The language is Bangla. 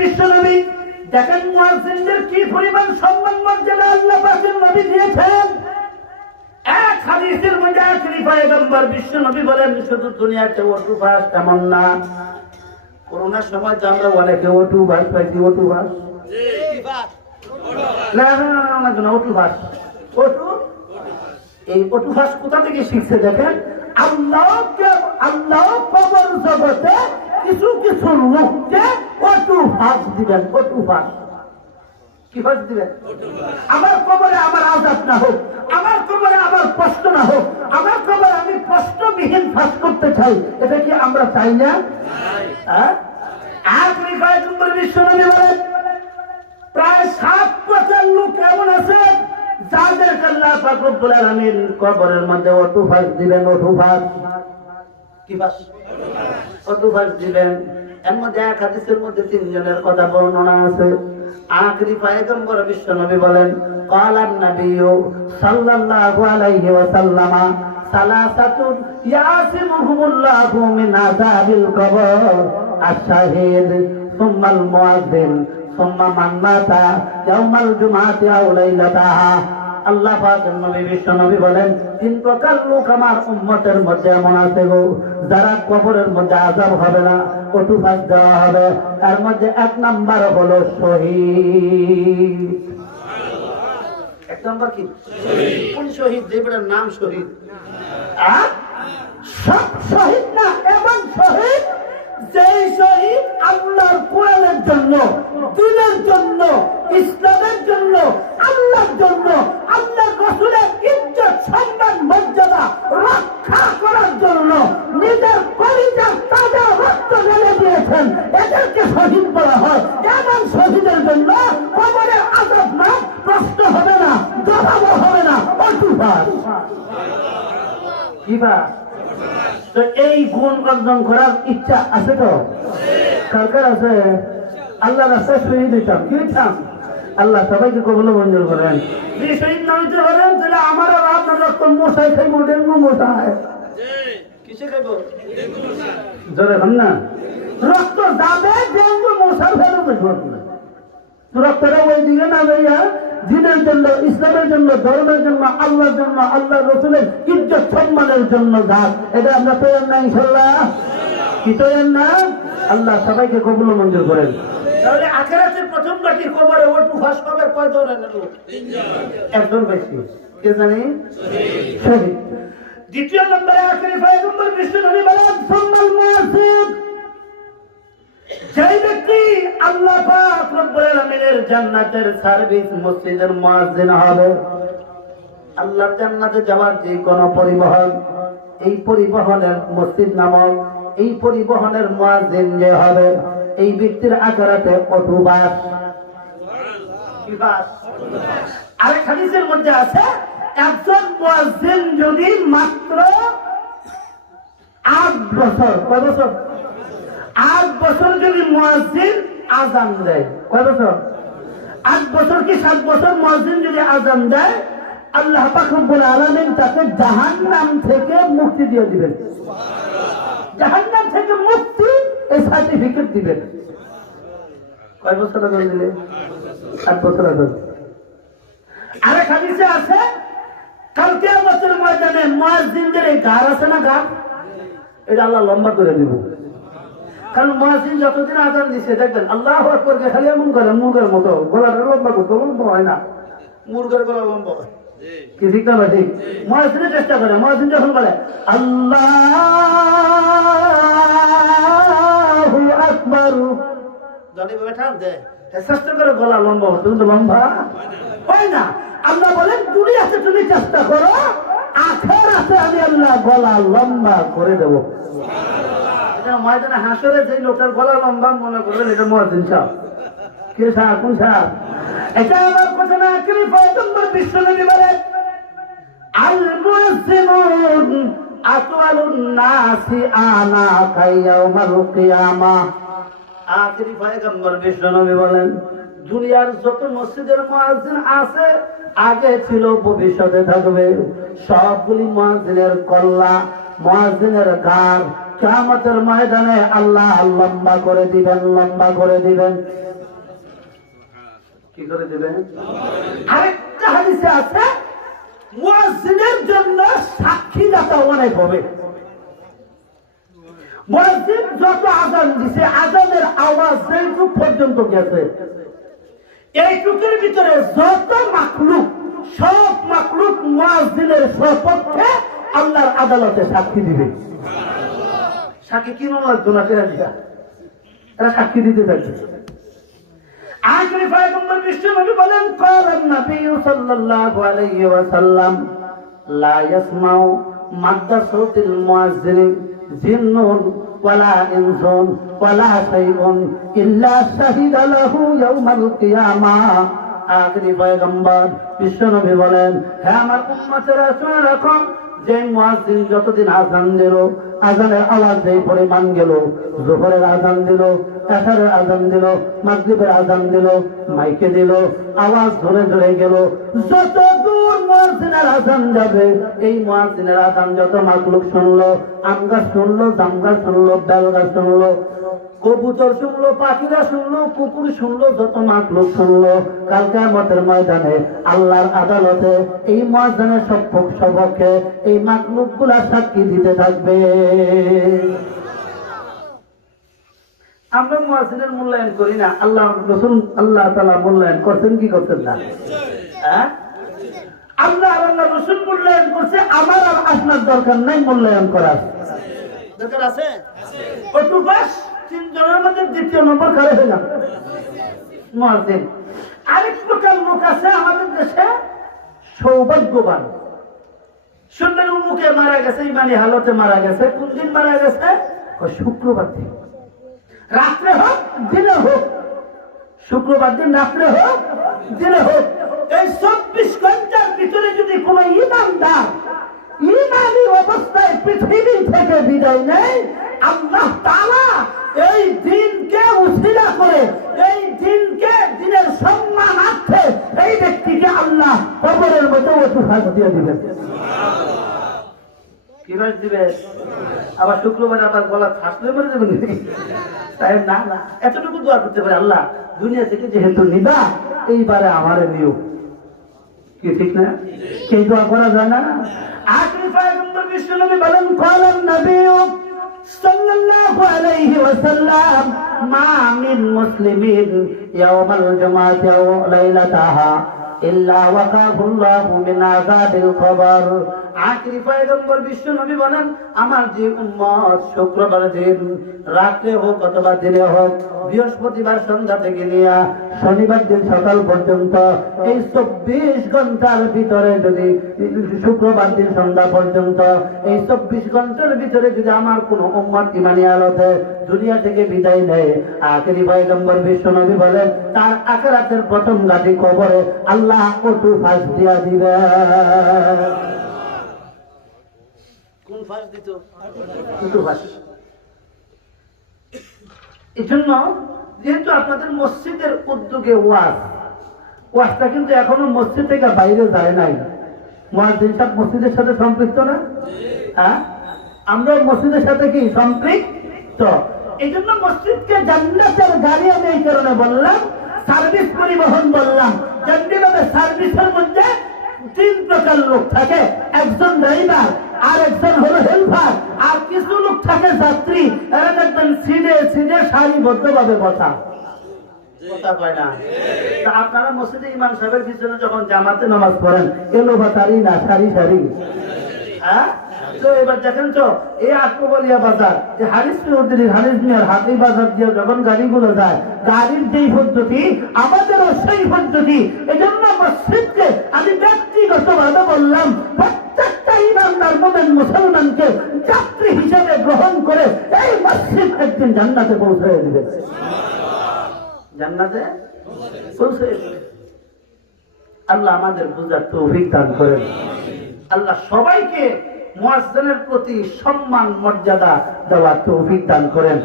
বিশ্বনবী দেখেন মুয়াজ্জিনদের কি পরিমাণ সম্মান মর্যাদা আল্লাহ পাকের নবী দিয়েছেন। এক হাদিসের মধ্যে আখেরি পয়গম্বর বিশ্বনবী বলেন শুধু দুনিয়াতে ওটু ভাস এমন না, করোনার সময় তো আমরা অনেকে ওটু ভাস পাইছি। ওটু ভাস না ওটু ভাস, ওটু এই ওটু ভাস কোথা থেকে শিখছে দেখেন। আল্লাহ কবর জগতে কিছু কিছু লোককে ওটু ভাস দিবেন। ওটু ভাস কি ভাস দিবেন? আমার কবরে আমার আযাব না হোক, আমার কবরে আমার কষ্ট না হোক, আমার কবরে আমি কষ্টবিহীন ফাঁস করতে চাই। এটা কি আমরা চাই না? আখেরি পয়গম্বর বিশ্বনবী বলেন প্রায় 7 প্রকার লোক এমন আছে যাদেরকে আল্লাহ পাক রব্বুল আলামিন কবরের মধ্যে ওটু ভাস দিবেন। ওটু ভাস কি ভাস? ওটু ভাস দিবেন। এর মধ্যে এক হাদিসের মধ্যে 3 জনের কথা বর্ণনা আছে। আখেরি পয়গম্বর বিশ্বনবী বলেন ক্বালান নাবিয়্যু সাল্লাল্লাহু আলাইহি ওয়াসাল্লাম সালাসাতুন ইয়াসিমুহুমুল্লাহু মিন আযাবিল কবর আশ-শাহীদ সুম্মাল মুয়াজ্জিন সুম্মা মান মাতা ইয়াউমাল জুমআতি আও লাইলাতাহা। আল্লাহ পাকের নবী বিশ্বনবী বলেন 3 প্রকার লোক আমার উম্মতের মধ্যে এমন আছে গো যারা কবরের মধ্যে আযাব হবে না, ওটু ভাস দেওয়া হবে। এর মধ্যে 1 নাম্বার হলো শহীদ। 1 নাম্বার কি? কোন শহীদ? যেটার নাম শহীদ। সব শহীদ না, এমন শহীদ যেই শহীদ আল্লাহর কোরআনের জন্য, দ্বীনের জন্য, ইসলামের জন্য, আল্লাহর জন্য, আল্লাহর রাসূলের ইজ্জত সম্মান মর্যাদা রক্ষা করার জন্য নিজের কলিজার তাজা রক্ত ঢেলে দিয়েছেন, এদেরকে শহীদ বলা হয়। এমন শহীদের জন্য কবরে আযাব না, প্রশ্ন হবে না, জবাবও হবে না, ওটু ভাস। কি ভাস? তো এই গুণ অর্জন করার ইচ্ছা আছে তো? কার কার আছে? আল্লাহ রাস্তায় শহীদ হইতাম, কি হইতাম? আল্লাহ সবাইকে কবুল মঞ্জুর করেন। যদি শহীদ না হইতে পারেন তাহলে আমার আর আপনার রক্ত মশাই খাইব, ডেঙ্গু মশাই। কিসে খাইব? জোরে খান না, রক্ত যাবে ডেঙ্গু মশার ফেলে বসবো। রক্তটা ওই দিকে না যাইয়া দ্বীনের জন্য, ইসলামের জন্য, ধর্মের জন্য, আল্লাহর জন্য, আল্লাহ রসুলের ইজ্জত সম্মানের জন্য যাক। এটা আমরা তৈরি না ইনশাল্লাহ? কি তৈরি না? আল্লাহ সবাইকে কবুল মঞ্জুর করেন। তাহলে আখিরাতের প্রথম বাটি কবরে ওটু ভাস পাবে কয় ধরনের লোক? 1 জন বেশি। কে জানি? শহীদ। দ্বিতীয় নম্বরে আখেরি পয়গম্বর বিশ্বনবী বলেন সুম্মাল মুয়াজ্জিন। যেই ব্যক্তি আল্লাহ পাক রব্বুল আলামিনের জান্নাতের সার্ভিস মসজিদের মুয়াজ্জিন হবে, আল্লাহর জান্নাতে যাওয়ার যে কোন পরিবহন, এই পরিবহনের মসজিদ নামক এই পরিবহনের মুয়াজ্জিন যে হবে, এই ব্যক্তির আখিরাতে ওটু ভাস। কি ভাস? আরেক হাদিসের মধ্যে আছে একজন মুয়াজ্জিন যদি মাত্র 8 বছর, কয় বছর? 8 বছর যদি মুয়াজ্জিন আযান দেয়, কয় বছর? 8 বছর কি 7 বছর মুয়াজ্জিন যদি আযান দেয়, আল্লাহ পাক রব্বুল আলামিন তাকে জাহান্নাম থেকে মুক্তি দিয়ে দিবেন। জাহান্নাম থেকে মুক্তি এই সার্টিফিকেট দিবেন। কয় বছর আযান দিলে? 8 বছর আযান। আরেক হাদিসে আছে কাল কিয়ামতের ময়দানে মুয়াজ্জিনদের এই গার আছে না, গার, এটা আল্লাহ লম্বা করে দিব। কারণ মুয়াজ্জিন যতদিন আযান দিচ্ছে দেখবেন আল্লাহু আকবার কে খালি এমন করে মুরগের মতো গলাটা লম্বা করতে, লম্বা হয় না, মুরগের গলা লম্বা হয়। কি ঠিক না ঠিক? মুয়াজ্জিনের চেষ্টা করে, মুয়াজ্জিন যখন বলে আল্লাহু আকবার, জানি বেটা দে চেষ্টা করে গলা লম্বা হতে, কিন্তু লম্বা হয় না। আল্লাহ বলেন দুনিয়াতে তুমি চেষ্টা করো, আখিরাতে আমি আল্লাহ গলা লম্বা করে দেব। এটা ময়দানে হাসরে যে লোকটার গলা লম্বা মনে করবেন এটা মুয়াজ্জিন সাহেব। কে সাহেব? কোন সাহেব? এটা আমার কথা না, আখেরি পয়গম্বর বিশ্বনবী বলেন আল মুসলিমুন আতওয়ালুন নাসি আনাকা ইয়াউমাল কিয়ামাহ। আখেরি পয়গম্বর বিশ্বনবী বলেন দুনিয়ার যত মসজিদের মুয়াজ্জিন আছে, আগে ছিল, ভবিষ্যতে থাকবে, সবগুলি মুয়াজ্জিনের কল্লা, মুয়াজ্জিনের গান কিয়ামতের ময়দানে আল্লাহ লম্বা করে দিবেন, লম্বা করে দিবেন। কি করে দিবেন? আরেকটা হাদিসে আছে মুয়াজ্জিনের জন্য সাক্ষীদাতা অনেক হবে। মুয়াজ্জিন যত আযান দিছে, আযানের আওয়াজ যেটুকু পর্যন্ত গেছে, এইটুকুর ভিতরে যত মাখলুক, সব মাখলুক মুয়াজ্জিনের সপক্ষে আল্লাহর আদালতে সাক্ষী দিবে। সাক্ষী কি লাগতো না ফেরা দিবা, এরা সাক্ষী দিতে থাকবে। আখির পয়গম্বর বিশ্বনবী বলেন, ক্বালান নবী সাল্লাল্লাহু আলাইহি ওয়াসাল্লাম, লা ইয়াসমাউ মাদ্দা সাউতিল মুয়াজ্জিন জিন্নুন ওয়ালা ইনসুন ওয়ালা শাইউন ইল্লা শাহিদা লাহু ইয়াউমাল কিয়ামাহ। আখির পয়গম্বর বিশ্বনবী বলেন, হে আমার উম্মতেরা শুনে রাখো, যে মুয়াজ্জিন যতদিন আযান দিল, আযানের আওয়াজ যেই পরিমাণ গেল, যোহরের আযান দিল, আসরের আযান দিল, মাগরিবের আযান দিল, মাইকে দিল, আওয়াজ ধরে ধরে গেল, যত দূর মুয়াজ্জিনের আযান যাবে, এই মুয়াজ্জিনের আযান যত মাখলুক শুনলো, আম গাছ শুনলো, জাম গাছ শুনলো, বেল গাছ শুনলো, কবুতর শুনলো, পাখিরা শুনলো, কুকুর শুনলো, যত মাখলুক শুনলো, কাল কিয়ামতের ময়দানে আল্লাহর আদালতে এই মুয়াজ্জিনের সপক্ষে এই মাখলুকগুলা সাক্ষী দিতে থাকবে। আমরা মুয়াজ্জিনের মূল্যায়ন করি না, আল্লাহ রাসূল আল্লাহ তাআলা মূল্যায়ন করছেন কি করছেন না? হ্যাঁ, আমরা আল্লাহ রাসূল মূল্যায়ন করছে, আমার আর আপনার দরকার নাই মূল্যায়ন করার। দরকার আছে? কত বাস তিনজনের মধ্যে দ্বিতীয় নম্বর কারে হলাম মুয়াজ্জিন। আরেক প্রকার লোক আছে আমাদের দেশে, সৌভাগ্যবান, শুনবেন মুখে মারা গেছে, ইমানি হালতে মারা গেছে। কোন দিন মারা গেছে? শুক্রবার দিন, রাত্রে হোক দিনে হোক, শুক্রবার দিন রাত্রে হোক দিনে হোক, এই 24 ঘন্টার ভিতরে যদি কোন ইমানদার ইমানি অবস্থায় পৃথিবী থেকে বিদায় নেয়, আল্লাহ তাআলা এই দিনকে উসিলা করে, এই দিনকে দিনের সম্মানার্থে এই ব্যক্তিকে আল্লাহ কবরের মধ্যে ওঠুফাস দিয়ে দিবেন। কি ভাস দিবে? আবার শুক্রবারে আবার গলা ফাঁসলে মরে যাবে তাই না? না, এতটুকু দোয়া করতে পারে, আল্লাহ দুনিয়া থেকে যেহেতু নিবা, এইবারে আমারে নিও। কি ঠিক না? সেই দোয়া করা যায় না? আখির পয়গম্বর বিশ্বনবী বলেন, ক্বালান নবী সাল্লাল্লাহু আলাইহি ওয়াসাল্লাম, মা মিন মুসলিমিন ইয়াওমাল জুমআতি আও লাইলাতাহা ইল্লা ওয়াকাহুল্লাহু মিন আযাবিল কবর। আখির পয়গম্বর বিশ্বনবী বলেন, আমার যে উম্মত শুক্রবার দিন রাতে হোক অথবা দিনে হোক, বৃহস্পতিবার সন্ধ্যা থেকে নিয়ে শনিবার দিন সকাল পর্যন্ত, এই 24 ঘন্টার ভিতরে যদি, শুক্রবার দিন সন্ধ্যা পর্যন্ত, এই 24 ঘন্টার ভিতরে যদি আমার কোন উম্মত ইমানি আলোতে দুনিয়া থেকে বিদায় নেয়, আখির পয়গম্বর বিশ্বনবী বলেন, তার আখিরাতের প্রথম গাড়ি কবরে আল্লাহ কটু ফাঁস দিয়া দিবে। কোন ফাঁস দিত? কটু ফাঁস। এই জন্য যেহেতু আপনাদের মসজিদের উদ্যোগে ওয়াজটা কিন্তু এখনো মসজিদ থেকে বাইরে যায় নাই, মুয়াজ্জিন সাহেব মসজিদের সাথে সম্পৃক্ত না? হ্যাঁ, আমরা মসজিদের সাথে কি সম্পৃক্ত? এই জন্য মসজিদকে জান্নাতের গাড়ি আমি এই কারণে বললাম, সার্ভিস পরিবহন বললাম। জান্নাতের সার্ভিসের মধ্যে 3 প্রকার লোক থাকে, একজন ড্রাইভার, আর একজন হলো হেল্পার, আর কিছু লোক থাকে যাত্রী। এরা দেখবেন সিটে সিটে সারিবদ্ধভাবে বসা, কথা কয় না? আপনারা মসজিদে ইমাম সাহেবের পিছনে যখন জামাতে নামাজ পড়েন, এলো বাতারি না সারি সারি? হ্যাঁ, তো এবার দেখেন তো এই আটকবলিয়া বাজার, এই হারিস মিয়ার হাতি বাজার দিয়ে যখন গাড়িগুলো যায়, গাড়ির যেই পদ্ধতি আমাদেরও সেই পদ্ধতি। এই জন্য মসজিদকে আমি ব্যক্তিগতভাবে বললাম, প্রত্যেকটা ইমানদার মুমিন মুসলমানকে যাত্রী হিসেবে গ্রহণ করে এই মসজিদ একদিন জান্নাতে পৌঁছে দিবে, জান্নাতে পৌঁছে দিবে। আল্লাহ আমাদের বুঝার তৌফিক দান করেন। আল্লাহ সবাইকে মুয়াজ্জিনের প্রতি সম্মান মর্যাদা দেওয়ার তৌফিক দান করেন।